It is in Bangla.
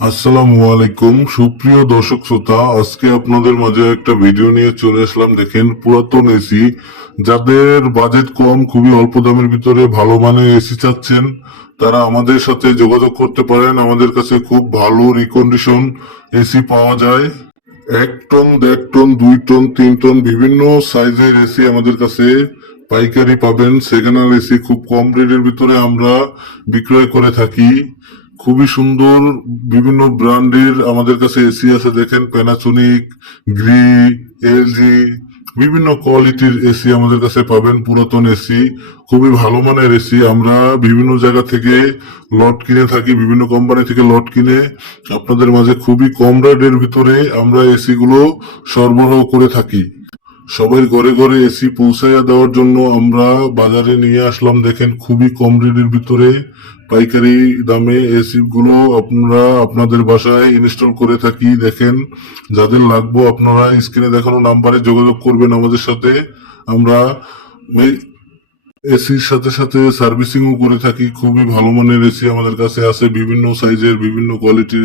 আসসালামু আলাইকুম সুপ্রিয় দর্শক শ্রোতা, আজকে আপনাদের মাঝে একটা ভিডিও নিয়ে চলে আসলাম। দেখেন, পুরাতন এসি, যাদের বাজেট কম, খুবই অল্প দামের ভিতরে ভালো মানের এসি চাচ্ছেন, তারা আমাদের সাথে যোগাযোগ করতে পারেন। আমাদের কাছে খুব ভালো রিকন্ডিশন এসি পাওয়া যায়। 1 টন, 1.5 টন, 2 টন, 3 টন বিভিন্ন সাইজের এসি আমাদের কাছে পাইকারি পাবেন। সেকেন্ড হ্যান্ড এসি খুব কম রেটের ভিতরে আমরা বিক্রয় করে থাকি। খুবই সুন্দর বিভিন্ন ব্র্যান্ডের আমাদের কাছে এসি আছে। দেখেন, প্যানাসোনিক, গ্রি, এলজি, বিভিন্ন কোয়ালিটির এসি আমাদের কাছে পাবেন। পুরাতন এসি, খুবই ভালো মানের এসি। আমরা বিভিন্ন জায়গা থেকে লট কিনে থাকি, বিভিন্ন কোম্পানি থেকে লট কিনে আপনাদের মাঝে খুবই কম রেটের ভিতরে আমরা এসি গুলো সরবরাহ করে থাকি। সবাই ঘরে ঘরে এসি পৌঁছাইয়া দেওয়ার জন্য আমরা বাজারে নিয়ে আসলাম। দেখেন, খুবই কম রেটের ভিতরে পাইকারি দামে এসি গুলো আমরা আপনাদের বাসায় ইনস্টল করে থাকি। দেখেন, যাদের লাগবে আপনারা স্ক্রিনে দেখানো নাম্বারে যোগাযোগ করবেন আমাদের সাথে। আমরা এসির সাথে সাথে সার্ভিসিংও করে থাকি। খুবই ভালো মানের এসি আমাদের কাছে আছে, বিভিন্ন সাইজের, বিভিন্ন কোয়ালিটির।